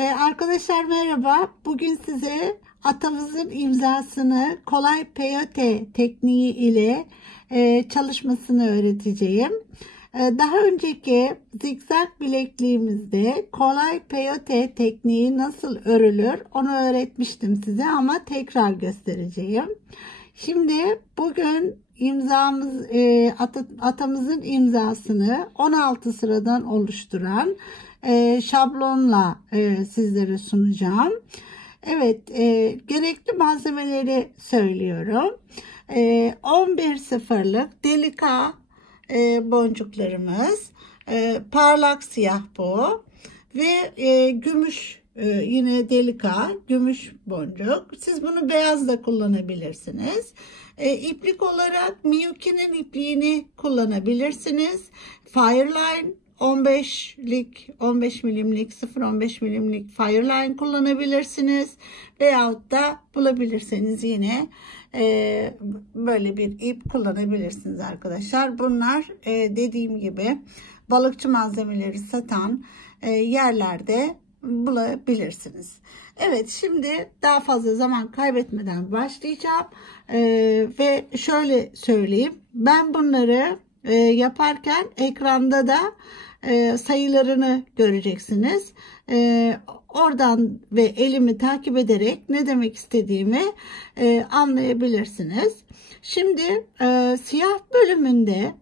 Arkadaşlar merhaba. Bugün size atamızın imzasını kolay peyote tekniği ile çalışmasını öğreteceğim. Daha önceki zikzak bilekliğimizde kolay peyote tekniği nasıl örülür onu öğretmiştim size ama tekrar göstereceğim. Şimdi bugün atamızın imzasını 16 sıradan oluşturan şablonla sizlere sunacağım. Evet, gerekli malzemeleri söylüyorum. 11 sıfırlık delika boncuklarımız, parlak siyah bu ve gümüş, yine delika gümüş boncuk. Siz bunu beyaz da kullanabilirsiniz. İplik olarak Miyuki'nin ipliğini kullanabilirsiniz. Fireline 15 milimlik 0.15 milimlik Fireline kullanabilirsiniz. Veyahut da bulabilirseniz yine böyle bir ip kullanabilirsiniz arkadaşlar. Bunlar dediğim gibi balıkçı malzemeleri satan yerlerde bulabilirsiniz. Evet, şimdi daha fazla zaman kaybetmeden başlayacağım. Ve şöyle söyleyeyim. Ben bunları yaparken ekranda da sayılarını göreceksiniz. Oradan ve elimi takip ederek ne demek istediğimi anlayabilirsiniz. Şimdi siyah bölümünde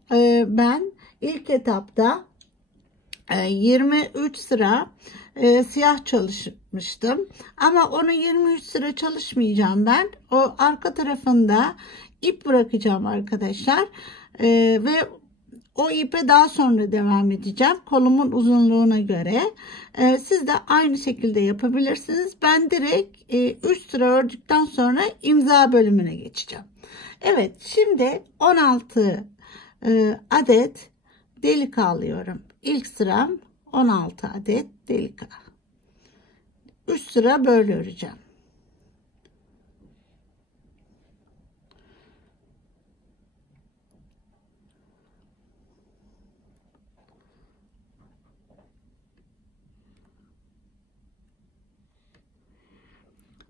ben ilk etapta 23 sıra siyah çalışmıştım. Ama onu 23 sıra çalışmayacağım ben. O arka tarafında ip bırakacağım arkadaşlar. Ve o ipe daha sonra devam edeceğim. Kolumun uzunluğuna göre. Siz de aynı şekilde yapabilirsiniz. Ben direkt 3 sıra ördükten sonra imza bölümüne geçeceğim. Evet, şimdi 16 adet delika alıyorum. İlk sıram 16 adet delika. 3 sıra böyle öreceğim.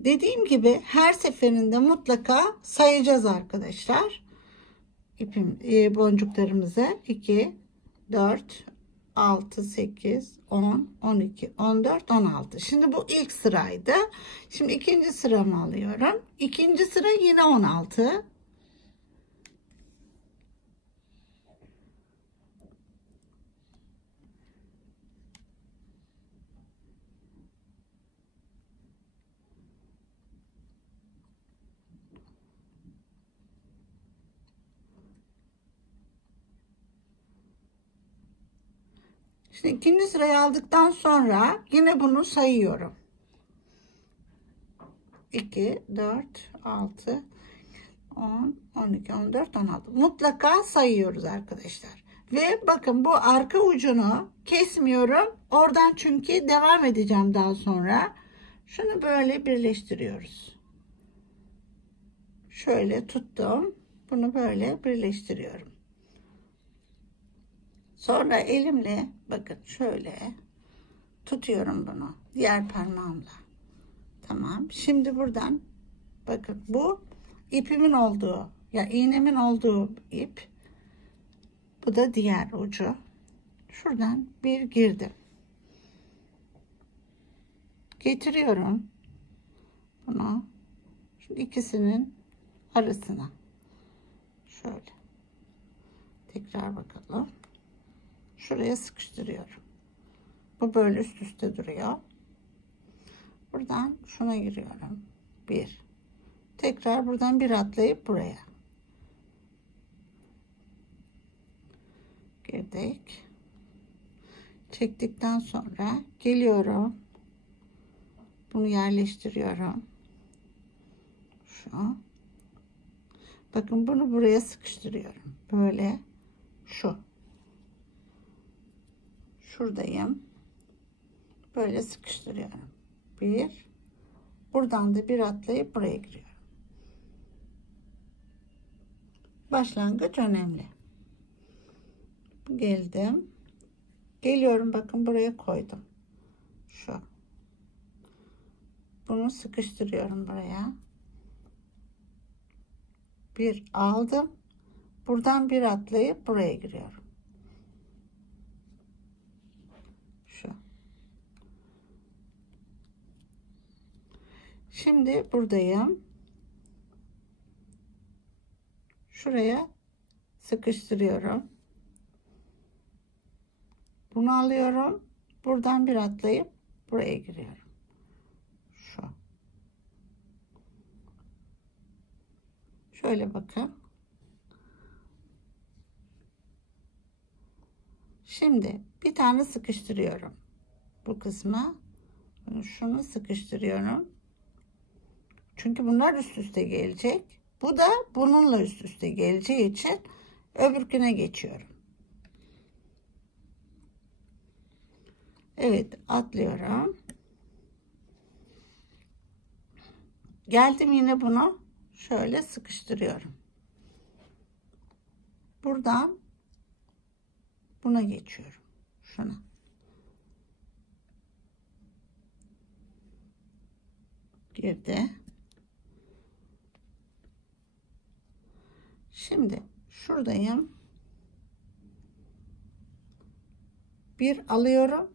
Dediğim gibi her seferinde mutlaka sayacağız arkadaşlar. Boncuklarımızı 2, 4, 6, 8, 10, 12, 14, 16. Şimdi bu ilk sıraydı. Şimdi ikinci sıramı alıyorum. İkinci sıra yine 16. Şimdi ikinci sırayı aldıktan sonra yine bunu sayıyorum. 2, 4, 6, 10, 12, 14, 16. Mutlaka sayıyoruz arkadaşlar. Ve bakın bu arka ucunu kesmiyorum. Oradan çünkü devam edeceğim daha sonra. Şunu böyle birleştiriyoruz. Şöyle tuttum. Bunu böyle birleştiriyorum. Sonra elimle bakın şöyle tutuyorum bunu diğer parmağımla. Tamam. Şimdi buradan bakın bu ipimin olduğu ya iğnemin olduğu ip. Bu da diğer ucu. Şuradan bir girdim. Getiriyorum bunu şu ikisinin arasına. Şöyle. Tekrar bakalım. Şuraya sıkıştırıyorum. Bu böyle üst üste duruyor. Buradan şuna giriyorum. Bir. Tekrar buradan bir atlayıp buraya. Girdik. Çektikten sonra geliyorum. Bunu yerleştiriyorum. Şu. Bakın bunu buraya sıkıştırıyorum. Böyle şu. Şuradayım. Böyle sıkıştırıyorum. Bir. Buradan da bir atlayıp buraya giriyorum. Başlangıç önemli. Geldim. Geliyorum bakın buraya koydum. Şu. bunu sıkıştırıyorum buraya. Bir aldım. Buradan bir atlayıp buraya giriyorum. Şu. Şimdi buradayım. Şuraya sıkıştırıyorum. Bunu alıyorum. Buradan bir atlayıp buraya giriyorum. Şu. Şöyle bakın. Şimdi bir tane sıkıştırıyorum. Bu kısma. Şunu sıkıştırıyorum. Çünkü bunlar üst üste gelecek. Bu da bununla üst üste geleceği için öbürküne geçiyorum. Evet, atlıyorum. Geldim yine bunu şöyle sıkıştırıyorum. Buradan buna geçiyorum. Şuna. Girdi. Şimdi şuradayım. Bir alıyorum.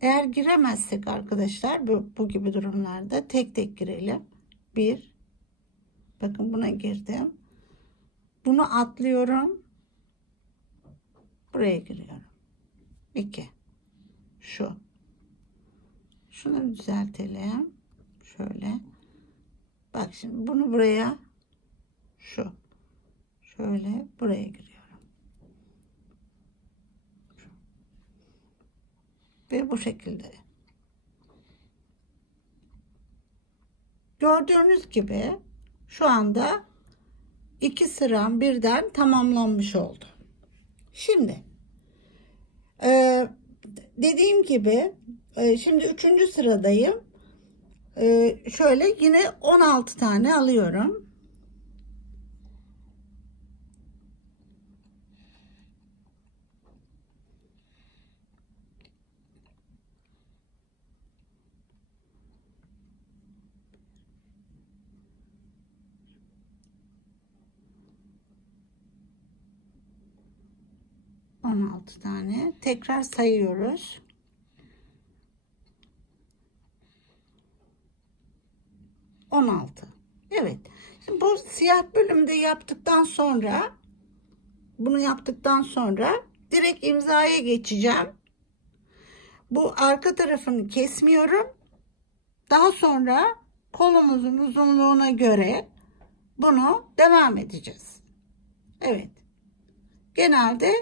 Eğer giremezsek arkadaşlar bu gibi durumlarda tek tek girelim. Bir. Bakın buna girdim. Bunu atlıyorum. Buraya giriyorum. 2. Şu. Şunu düzeltelim. Şöyle. Bak şimdi bunu buraya şu. Şöyle buraya giriyorum. Ve bu şekilde. Gördüğünüz gibi şu anda 2 sıram birden tamamlanmış oldu. Şimdi dediğim gibi şimdi 3. sıradayım. Şöyle yine 16 tane alıyorum. Tane tekrar sayıyoruz. 16. Evet. Şimdi bu siyah bölümde yaptıktan sonra bunu yaptıktan sonra direkt imzaya geçeceğim. Bu arka tarafını kesmiyorum. Daha sonra kolumuzun uzunluğuna göre bunu devam edeceğiz. Evet. Genelde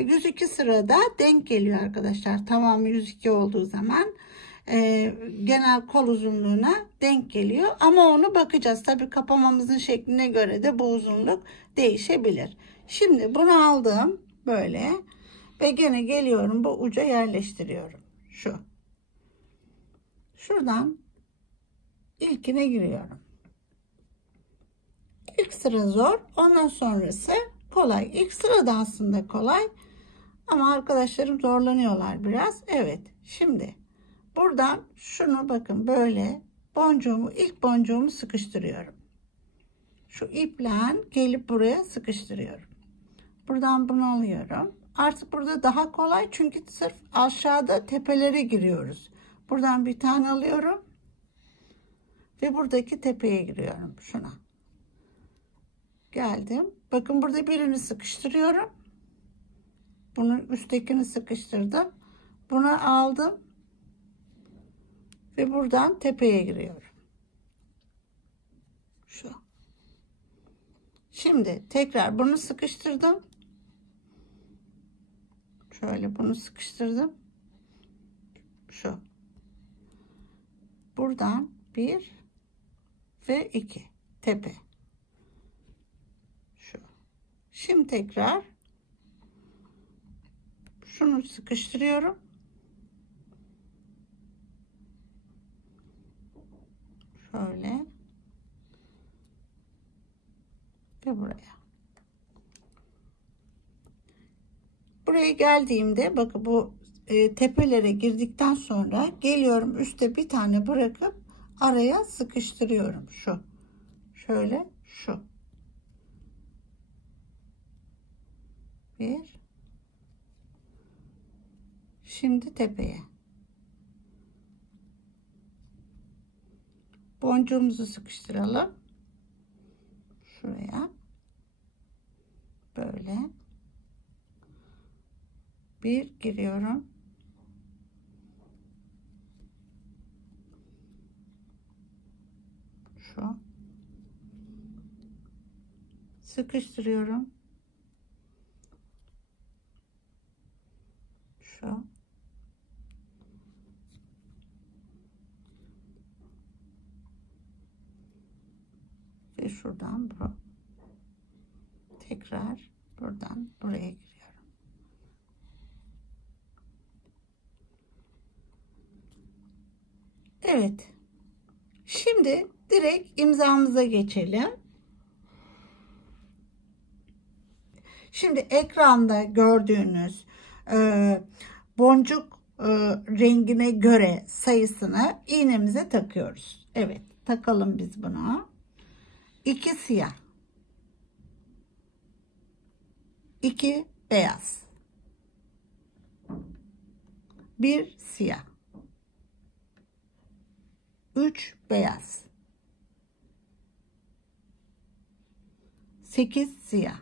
102 sırada denk geliyor arkadaşlar. Tamamı 102 olduğu zaman genel kol uzunluğuna denk geliyor. Ama onu bakacağız. Tabii kapamamızın şekline göre de bu uzunluk değişebilir. Şimdi bunu aldım böyle ve gene geliyorum bu uca yerleştiriyorum. Şu. Şuradan ilkine giriyorum. İlk sıra zor. Ondan sonrası kolay. İlk sırada aslında kolay. Ama arkadaşlarım zorlanıyorlar biraz. Evet. Şimdi buradan şunu bakın böyle ilk boncuğumu sıkıştırıyorum. Şu iple gelip buraya sıkıştırıyorum. Buradan bunu alıyorum. Artık burada daha kolay çünkü sırf aşağıda tepelere giriyoruz. Buradan bir tane alıyorum ve buradaki tepeye giriyorum şuna. Geldim. Bakın burada birini sıkıştırıyorum. Bunun üsttekini sıkıştırdım. Bunu aldım ve buradan tepeye giriyorum. Şu. Şimdi tekrar bunu sıkıştırdım. Şöyle bunu sıkıştırdım. Şu. Buradan 1 ve 2 tepe. Şu. Şimdi tekrar şunu sıkıştırıyorum. Şöyle ve buraya. Buraya geldiğimde bakın bu tepelere girdikten sonra geliyorum, üstte bir tane bırakıp araya sıkıştırıyorum. Şöyle şu. Bir. Şimdi tepeye. Boncuğumuzu sıkıştıralım. Şuraya. Böyle. Bir giriyorum. Şu. Sıkıştırıyorum. Şu. Ve şuradan tekrar buradan buraya giriyorum. Evet. Şimdi direkt imzamıza geçelim. Şimdi ekranda gördüğünüz boncuk rengine göre sayısını iğnemize takıyoruz. Evet, takalım biz bunu. 2 siyah, 2 beyaz, 1 siyah, 3 beyaz, 8 siyah,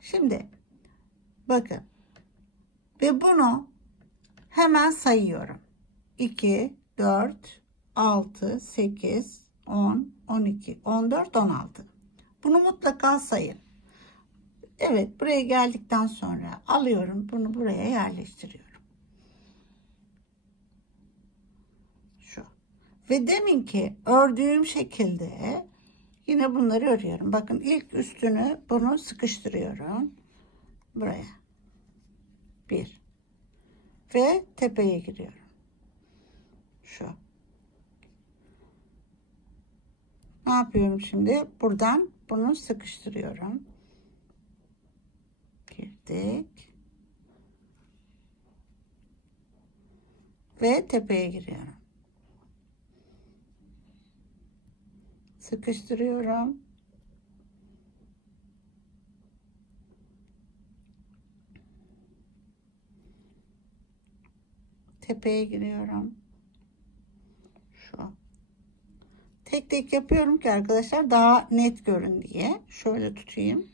'Şimdi bakın ve bunu hemen sayıyorum. 2, 4, 6, 8, 10, 12, 14, 16. Bunu mutlaka sayın. Evet, buraya geldikten sonra alıyorum. Bunu buraya yerleştiriyorum. Şu. Ve deminki ördüğüm şekilde yine bunları örüyorum. Bakın ilk üstünü bunu sıkıştırıyorum. Buraya. Bir. Ve tepeye giriyorum. Şu. Ne yapıyorum şimdi? Buradan bunu sıkıştırıyorum. Girdik. Ve tepeye giriyorum. Sıkıştırıyorum. Tepeye giriyorum. Şu. Tek tek yapıyorum ki arkadaşlar daha net görün diye. Şöyle tutayım.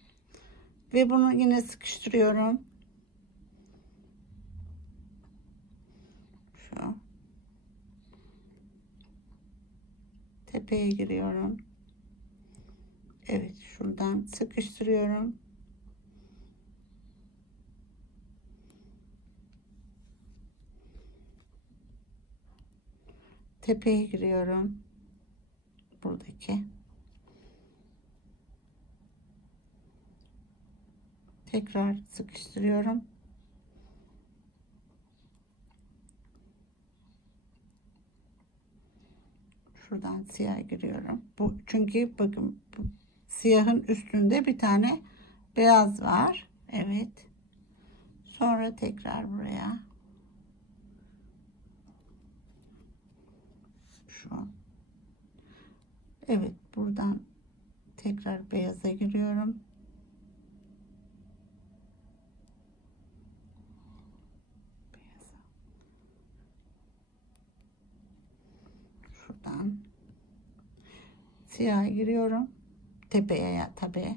Ve bunu yine sıkıştırıyorum. Şu. Tepeye giriyorum. Evet, şuradan sıkıştırıyorum. Tepeye giriyorum. Buradaki. Tekrar sıkıştırıyorum. Şuradan siyah giriyorum. Bu çünkü bakın bu siyahın üstünde bir tane beyaz var. Evet. Sonra tekrar buraya. Şu. Evet, buradan tekrar beyaza giriyorum. Şuradan siyaha giriyorum. Tepeye ya tabii.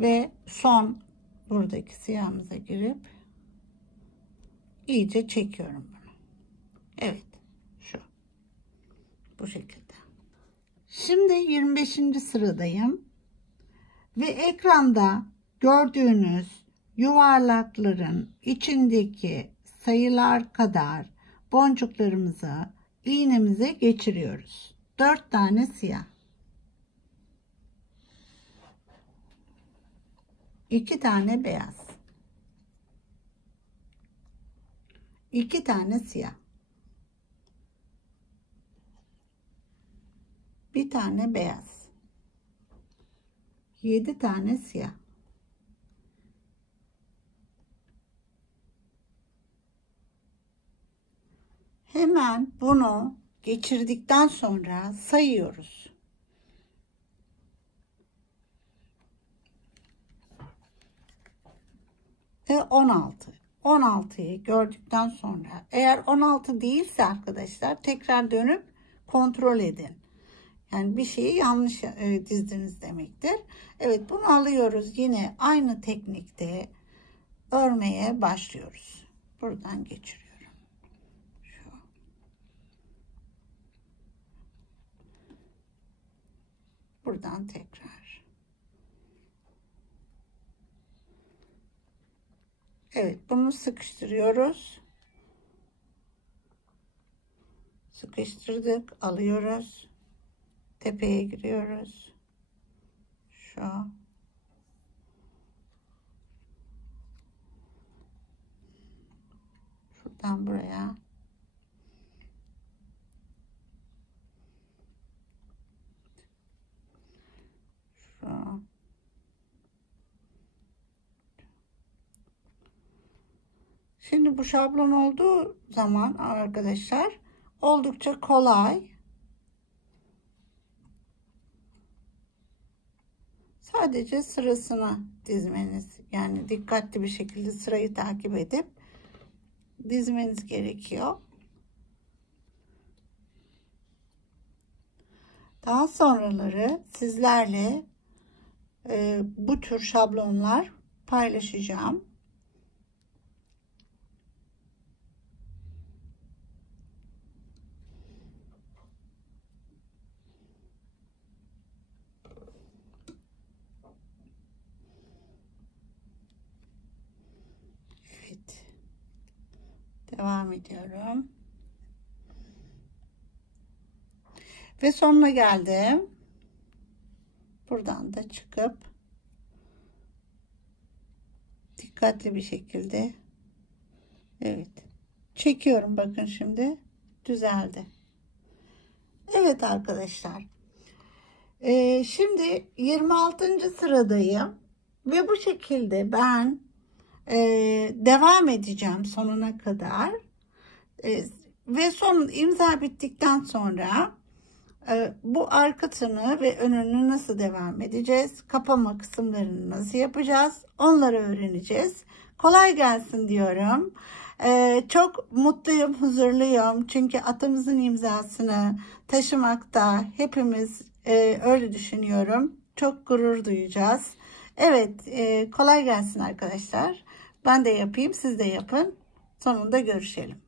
Ve son buradaki siyahımıza girip iyice çekiyorum bunu. Evet, şu. Bu şekilde. Şimdi 25. sıradayım. Ve ekranda gördüğünüz yuvarlakların içindeki sayılar kadar boncuklarımızı iğnemize geçiriyoruz. 4 tane siyah, 2 tane beyaz, 2 tane siyah, Bir tane beyaz. 7 tane siyah. Hemen bunu geçirdikten sonra sayıyoruz. Ve 16. 16'yı gördükten sonra, eğer 16 değilse arkadaşlar tekrar dönüp kontrol edin. Yani bir şeyi yanlış dizdiniz demektir. Evet, bunu alıyoruz. Yine aynı teknikte örmeye başlıyoruz. Buradan geçiriyorum. Şu. Buradan tekrar. Evet, bunu sıkıştırıyoruz. Sıkıştırdık, alıyoruz. Tepeye giriyoruz. Şu. Şuradan buraya. Şu. Şimdi bu şablon olduğu zaman arkadaşlar oldukça kolay. Sadece sırasına dizmeniz, yani dikkatli bir şekilde sırayı takip edip dizmeniz gerekiyor. Daha sonraları sizlerle bu tür şablonlar paylaşacağım. Evet. Devam ediyorum. Ve sonuna geldim. Buradan da çıkıp dikkatli bir şekilde, evet, çekiyorum. Bakın şimdi düzeldi. Evet arkadaşlar. Şimdi 26. sıradayım ve bu şekilde ben devam edeceğim sonuna kadar. Ve son imza bittikten sonra bu arka tığını ve önünü nasıl devam edeceğiz? Kapama kısımlarını nasıl yapacağız? Onları öğreneceğiz. Kolay gelsin diyorum. Çok mutluyum, huzurluyum. Çünkü atamızın imzasını taşımakta hepimiz öyle düşünüyorum. Çok gurur duyacağız. Evet, kolay gelsin arkadaşlar. Ben de yapayım, siz de yapın. Sonunda görüşelim.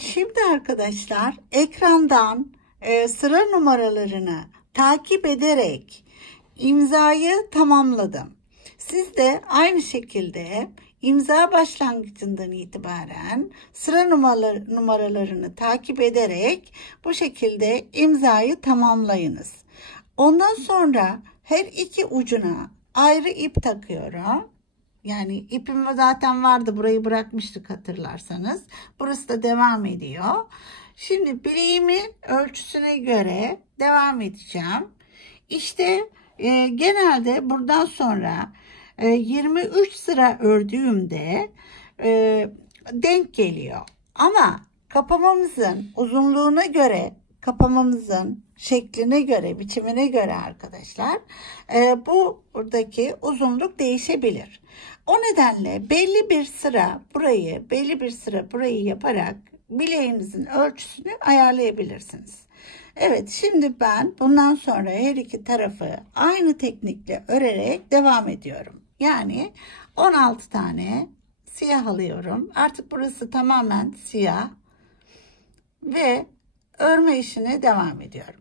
Şimdi arkadaşlar ekrandan sıra numaralarını takip ederek imzayı tamamladım. Siz de aynı şekilde imza başlangıcından itibaren sıra numaralarını takip ederek bu şekilde imzayı tamamlayınız. Ondan sonra her iki ucuna ayrı ip takıyorum. Yani ipim zaten vardı, burayı bırakmıştık hatırlarsanız. Burası da devam ediyor. Şimdi bileğimin ölçüsüne göre devam edeceğim. İşte genelde buradan sonra 23 sıra ördüğümde denk geliyor. Ama kapamamızın uzunluğuna göre, kapamamızın şekline göre, biçimine göre arkadaşlar buradaki uzunluk değişebilir. O nedenle belli bir sıra burayı, belli bir sıra burayı yaparak bileğinizin ölçüsünü ayarlayabilirsiniz. Evet, şimdi ben bundan sonra her iki tarafı aynı teknikle örerek devam ediyorum. Yani 16 tane siyah alıyorum. Artık burası tamamen siyah ve örme işine devam ediyorum.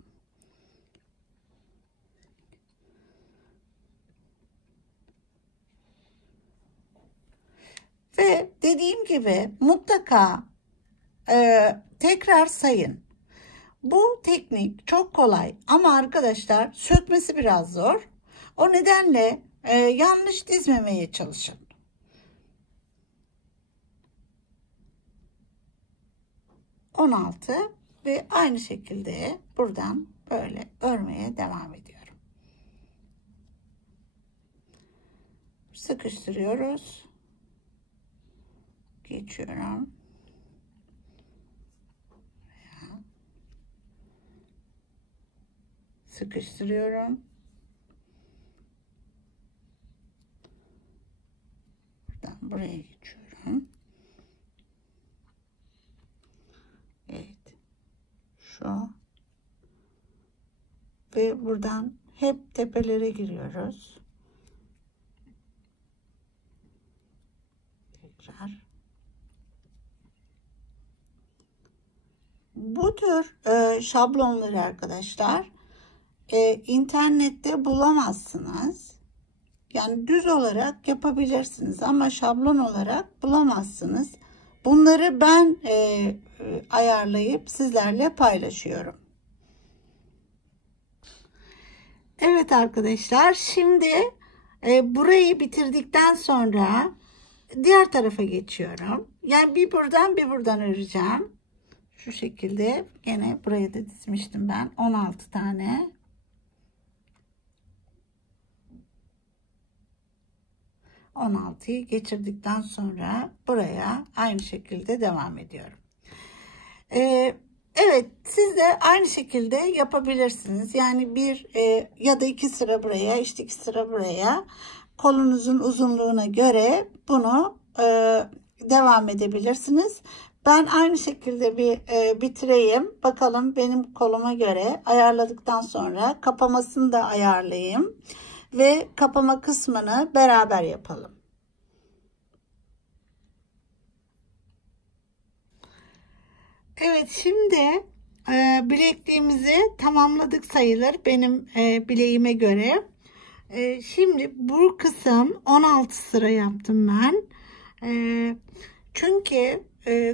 Ve dediğim gibi mutlaka tekrar sayın. Bu teknik çok kolay ama arkadaşlar sökmesi biraz zor. O nedenle yanlış dizmemeye çalışın. ...16 ve aynı şekilde buradan böyle örmeye devam ediyorum. Sıkıştırıyoruz. Geçiyorum. Sıkıştırıyorum. Buradan buraya geçiyorum. Evet. Şu. Ve buradan hep tepelere giriyoruz. Tekrar. Bu tür şablonları arkadaşlar internette bulamazsınız. Yani düz olarak yapabilirsiniz ama şablon olarak bulamazsınız. Bunları ben ayarlayıp sizlerle paylaşıyorum. Evet arkadaşlar, şimdi burayı bitirdikten sonra diğer tarafa geçiyorum. Yani bir buradan öreceğim. Şu şekilde gene buraya da dizmiştim ben 16 tane. 16'yı geçirdikten sonra buraya aynı şekilde devam ediyorum. Evet, siz de aynı şekilde yapabilirsiniz. Yani bir ya da iki sıra buraya, işte iki sıra buraya, kolunuzun uzunluğuna göre bunu devam edebilirsiniz. Ben aynı şekilde bir bitireyim. Bakalım benim koluma göre ayarladıktan sonra kapamasını da ayarlayayım. Ve kapama kısmını beraber yapalım. Evet, şimdi bilekliğimizi tamamladık sayılır benim bileğime göre. Şimdi bu kısım 16 sıra yaptım ben. Çünkü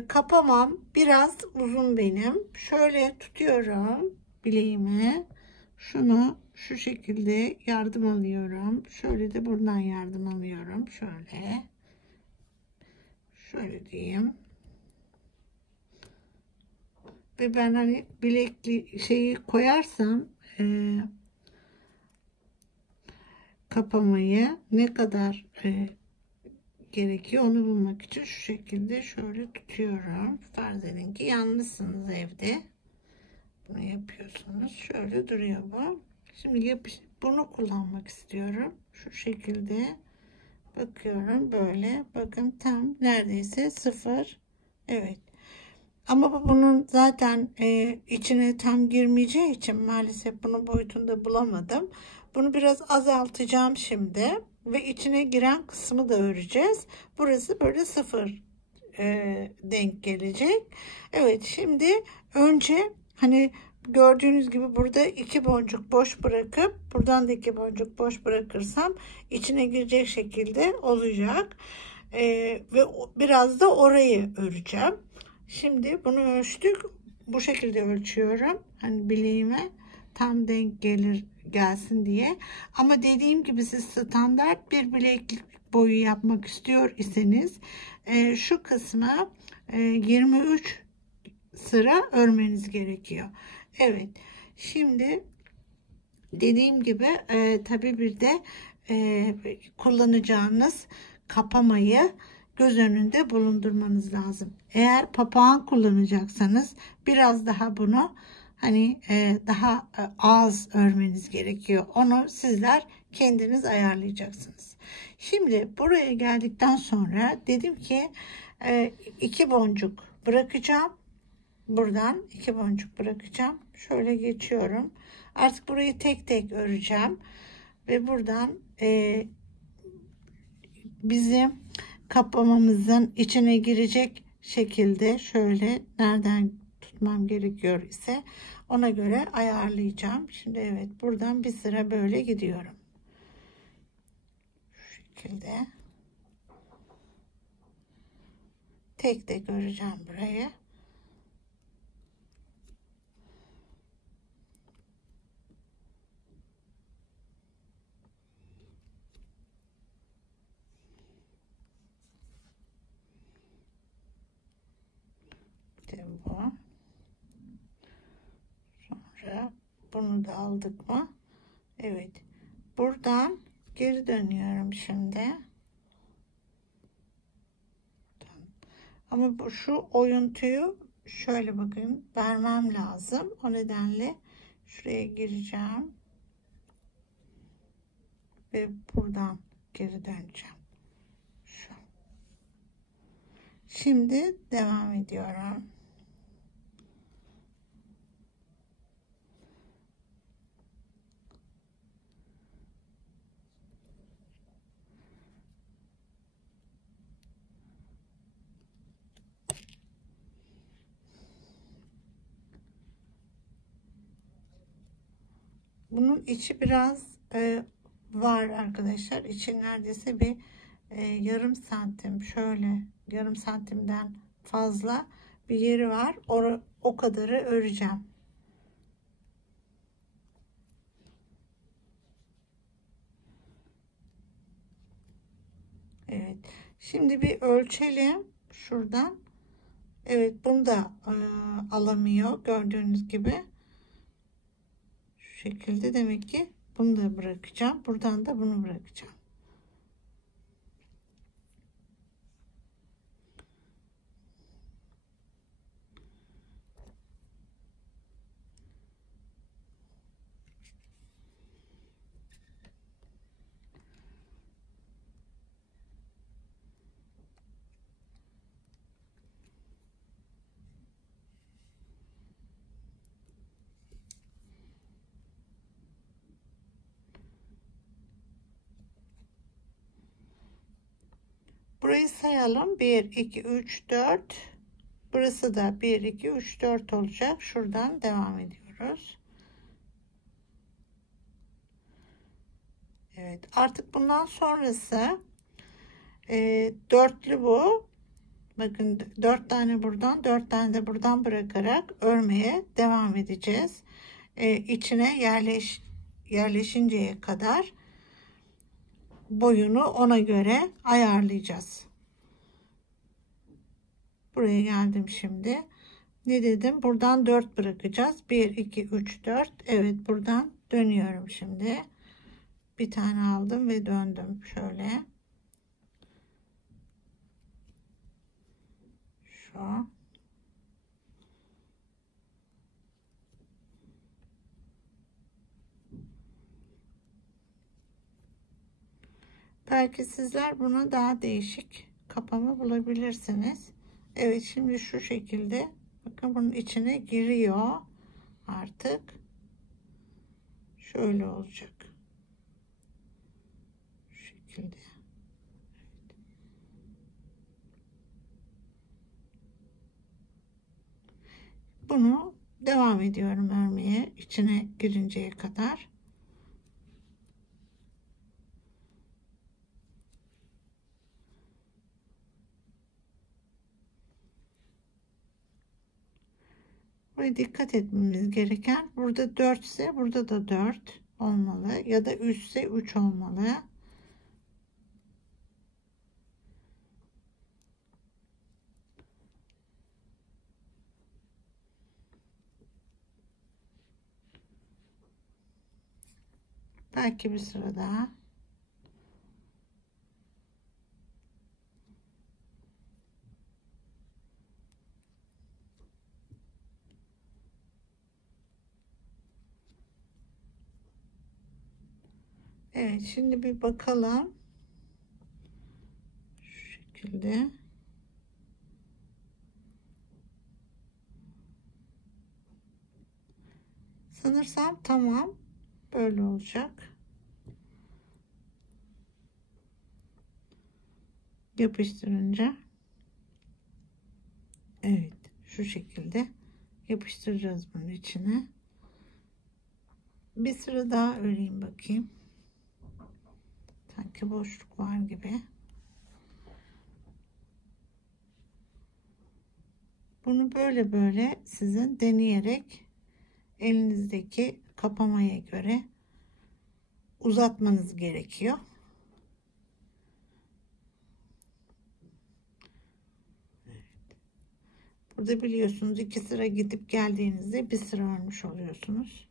kapamam biraz uzun benim. Şöyle tutuyorum bileğimi. Şunu şu şekilde yardım alıyorum. Şöyle de buradan yardım alıyorum. Şöyle. Şöyle diyeyim. Ve ben hani bilekli şeyi koyarsam kapamayı ne kadar gerekiyor onu bulmak için şu şekilde şöyle tutuyorum. Farz edin ki yalnızsınız evde. Bunu yapıyorsunuz. Şöyle duruyor bu. Şimdi bunu kullanmak istiyorum. Şu şekilde bakıyorum böyle. Bakın tam neredeyse 0. Evet. Ama bu bunun zaten içine tam girmeyeceği için maalesef bunun boyutunda bulamadım. Bunu biraz azaltacağım şimdi. Ve içine giren kısmı da öreceğiz. Burası böyle 0 denk gelecek. Evet, şimdi önce hani gördüğünüz gibi burada 2 boncuk boş bırakıp buradan da 2 boncuk boş bırakırsam içine girecek şekilde olacak. Ve biraz da orayı öreceğim. Şimdi bunu ölçtük. Bu şekilde ölçüyorum. Hani bileğime tam denk gelsin diye. Ama dediğim gibi siz standart bir bileklik boyu yapmak istiyor iseniz şu kısma 23 sıra örmeniz gerekiyor. Evet. Şimdi dediğim gibi tabii bir de kullanacağınız kapamayı göz önünde bulundurmanız lazım. Eğer papağan kullanacaksanız biraz daha bunu hani daha az örmeniz gerekiyor. Onu sizler kendiniz ayarlayacaksınız. Şimdi buraya geldikten sonra dedim ki 2 boncuk bırakacağım. Buradan 2 boncuk bırakacağım. Şöyle geçiyorum. Artık burayı tek tek öreceğim. Ve buradan bizim kapamamızın içine girecek şekilde şöyle nereden tutmam gerekiyor ise ona göre ayarlayacağım. Şimdi evet, buradan bir sıra böyle gidiyorum. Şu şekilde tek tek öreceğim burayı. Bu. Sonra bunu da aldık mı? Evet. Buradan geri dönüyorum şimdi. Ama şu oyuntuyu şöyle bakın vermem lazım. O nedenle şuraya gireceğim. Ve buradan geri döneceğim. Şu. Şimdi devam ediyorum. Bunun içi biraz var arkadaşlar. İçi neredeyse bir yarım santim, şöyle yarım santimden fazla bir yeri var. O kadarı öreceğim. Evet. Şimdi bir ölçelim şuradan. Evet, bunu da alamıyor gördüğünüz gibi. Şu şekilde, demek ki bunu da bırakacağım. Buradan da bunu bırakacağım. Burayı sayalım. 1 2 3 4. Burası da 1 2 3 4 olacak. Şuradan devam ediyoruz. Evet, artık bundan sonrası dörtlü bu. Bakın 4 tane buradan, 4 tane de buradan bırakarak örmeye devam edeceğiz. İçine yerleşinceye kadar boyunu ona göre ayarlayacağız. Buraya geldim şimdi. Ne dedim? Buradan 4 bırakacağız. 1 2 3 4. Evet, buradan dönüyorum şimdi. Bir tane aldım ve döndüm şöyle. Şu. Belki sizler buna daha değişik kapama bulabilirsiniz. Evet, şimdi şu şekilde bakın bunun içine giriyor artık. Şöyle olacak. Şu şekilde. bunu devam ediyorum örmeye, içine girinceye kadar. Buraya dikkat etmemiz gereken, burada 4 ise burada da 4 olmalı ya da 3 ise 3 olmalı. Belki bir sıra daha. Evet, şimdi bir bakalım. Şu şekilde. Sanırsam tamam. Böyle olacak. Yapıştırınca. Evet, şu şekilde yapıştıracağız bunun içine. Bir sıra daha öreyim bakayım. Sanki boşluk var gibi. Bunu böyle böyle sizin deneyerek elinizdeki kapamaya göre uzatmanız gerekiyor. Burada biliyorsunuz 2 sıra gidip geldiğinizde bir sıra örmüş oluyorsunuz.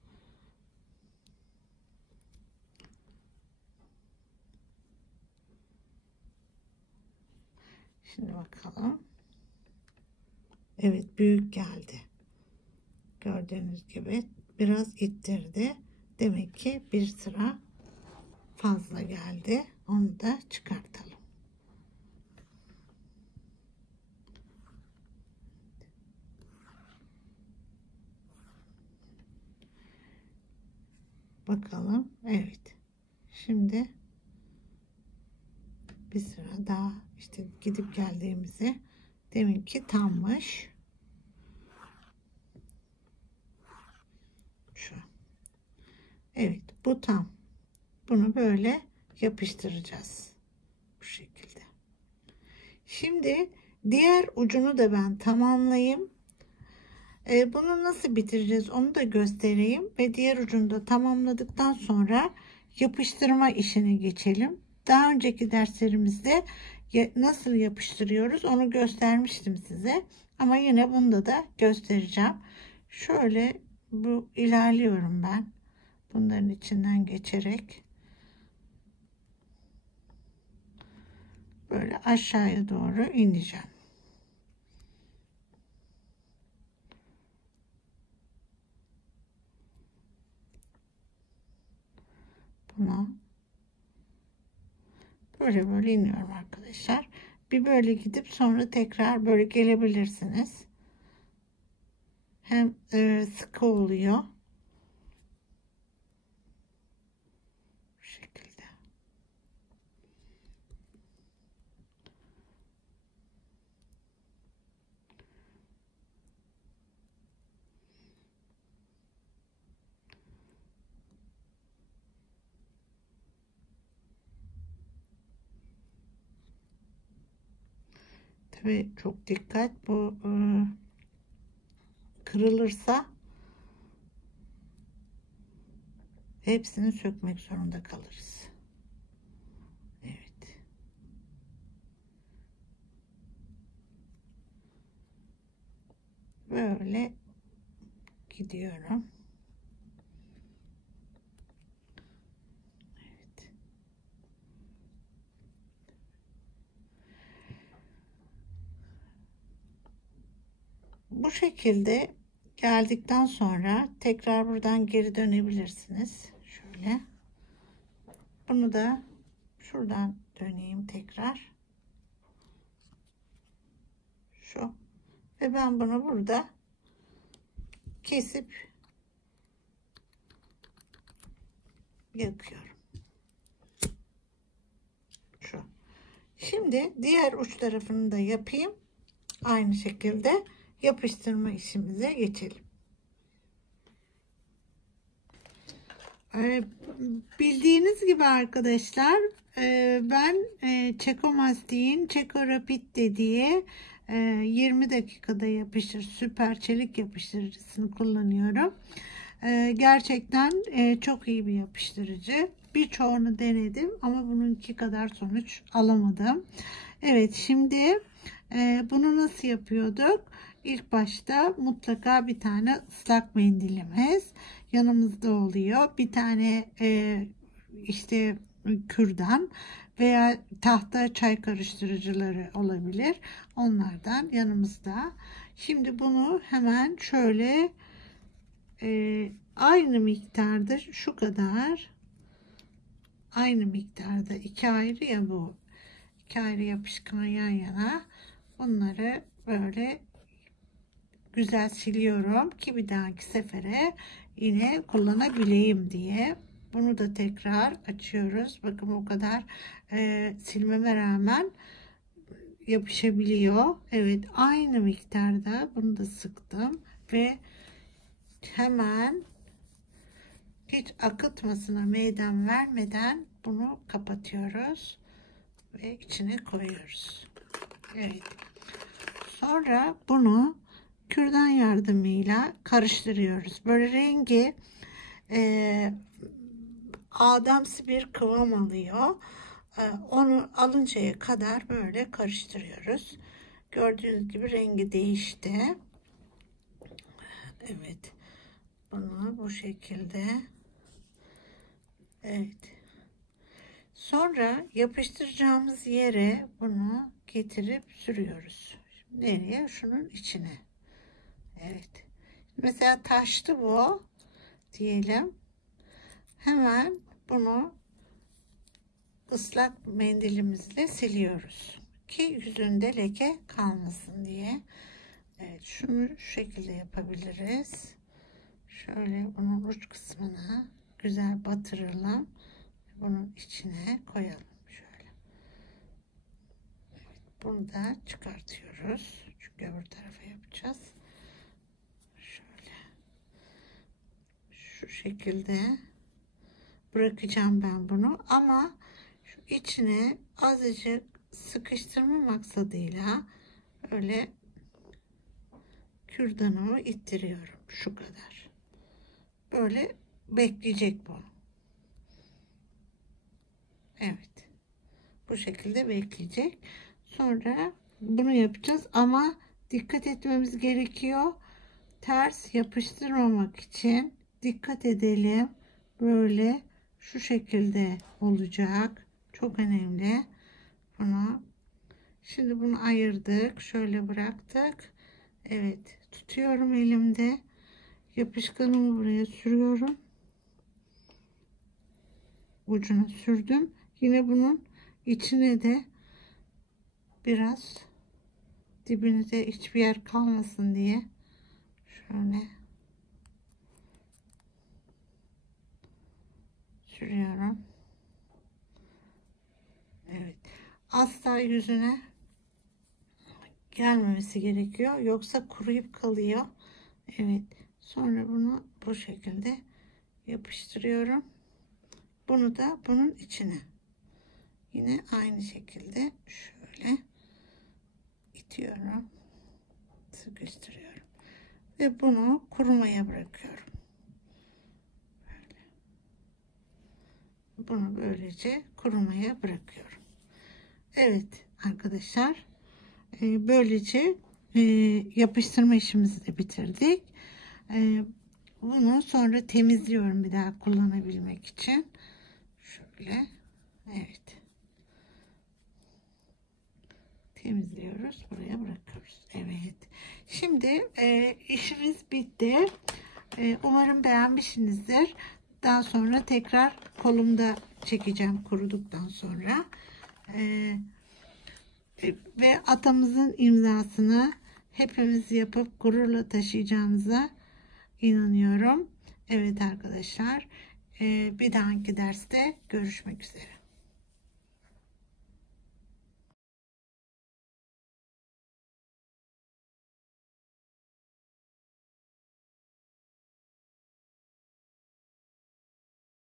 Şimdi bakalım. Evet, büyük geldi. Gördüğünüz gibi biraz ittirdi. Demek ki bir sıra fazla geldi. Onu da çıkartalım. Bakalım. Evet. Şimdi bir sıra daha işte gidip geldiğimizi, deminki tammış. Şu. Evet, bu tam. Bunu böyle yapıştıracağız. Bu şekilde. Şimdi diğer ucunu da ben tamamlayayım. Bunu nasıl bitireceğiz onu da göstereyim ve diğer ucunu da tamamladıktan sonra yapıştırma işine geçelim. Daha önceki derslerimizde nasıl yapıştırıyoruz onu göstermiştim size, ama yine bunda da göstereceğim. Şöyle bu ilerliyorum ben bunların içinden geçerek, böyle aşağıya doğru ineceğim. Buna böyle böyle iniyorum arkadaşlar. Bir böyle gidip sonra tekrar böyle gelebilirsiniz. Hem sıkı oluyor. Bu şekilde. Tabii çok dikkat, bu kırılırsa hepsini sökmek zorunda kalırız. Evet. Böyle gidiyorum. Evet. Bu şekilde geldikten sonra tekrar buradan geri dönebilirsiniz. Şöyle. Bunu da şuradan döneyim tekrar. Şu. Ve ben bunu burada kesip yakıyorum. Şu. Şimdi diğer uç tarafını da yapayım. Aynı şekilde yapıştırma işimize geçelim. Bildiğiniz gibi arkadaşlar, ben Çekomastiğin Çeko Rapid dediği 20 dakikada yapışır süper çelik yapıştırıcısını kullanıyorum. Gerçekten çok iyi bir yapıştırıcı. Birçoğunu denedim ama bununki kadar sonuç alamadım. Evet, şimdi bunu nasıl yapıyorduk? İlk başta mutlaka bir tane ıslak mendilimiz yanımızda oluyor. Bir tane işte kürdan veya tahta çay karıştırıcıları olabilir. Onlardan yanımızda. Şimdi bunu hemen şöyle aynı miktarda, şu kadar, aynı miktarda, iki ayrı ya bu, iki ayrı yapışkan yan yana, bunları böyle güzel siliyorum ki bir dahaki sefere yine kullanabileyim diye. Bunu da tekrar açıyoruz. Bakın o kadar silmeme rağmen yapışabiliyor. Evet, aynı miktarda bunu da sıktım ve hemen hiç akıtmasına meydan vermeden bunu kapatıyoruz ve içine koyuyoruz. Evet. Sonra bunu kürdan yardımıyla karıştırıyoruz. Böyle rengi adamsı bir kıvam alıyor. Onu alıncaya kadar böyle karıştırıyoruz. Gördüğünüz gibi rengi değişti. Evet. Bunu bu şekilde. Evet. Sonra yapıştıracağımız yere bunu getirip sürüyoruz. Nereye? Şunun içine. Evet. Mesela taştı bu diyelim. Hemen bunu ıslak mendilimizle siliyoruz ki yüzünde leke kalmasın diye. Evet, şunu şu şekilde yapabiliriz. Şöyle bunun uç kısmına güzel batıralım. Bunun içine koyalım. Şöyle. Evet, bunu da çıkartıyoruz. Çünkü öbür tarafa yapacağız. Şöyle. Şu şekilde bırakacağım ben bunu, ama şu içine azıcık sıkıştırma maksadıyla öyle kürdanımı ittiriyorum. Şu kadar. Böyle bekleyecek bu. Evet. Bu şekilde bekleyecek. Sonra bunu yapacağız ama dikkat etmemiz gerekiyor. Ters yapıştırmamak için dikkat edelim. Böyle şu şekilde olacak. Çok önemli. Şimdi bunu ayırdık. Şöyle bıraktık. Evet. Tutuyorum elimde. Yapışkanımı buraya sürüyorum. Ucuna sürdüm. Yine bunun içine de biraz, dibine de hiçbir yer kalmasın diye şöyle sürüyorum. Evet. Asla yüzüne gelmemesi gerekiyor. Yoksa kuruyup kalıyor. Evet. Sonra bunu bu şekilde yapıştırıyorum. Bunu da bunun içine. Yine aynı şekilde şöyle itiyorum. Sıkıştırıyorum. Ve bunu kurumaya bırakıyorum. Böyle. Bunu böylece kurumaya bırakıyorum. Evet arkadaşlar. Böylece yapıştırma işimizi de bitirdik. Bunu sonra temizliyorum bir daha kullanabilmek için. Şöyle. Evet. Temizliyoruz. Buraya bırakıyoruz. Evet. Şimdi işimiz bitti. Umarım beğenmişsinizdir. Daha sonra tekrar kolumda çekeceğim kuruduktan sonra. Ve atamızın imzasını hepimiz yapıp gururla taşıyacağımıza inanıyorum. Evet arkadaşlar, bir dahaki derste görüşmek üzere.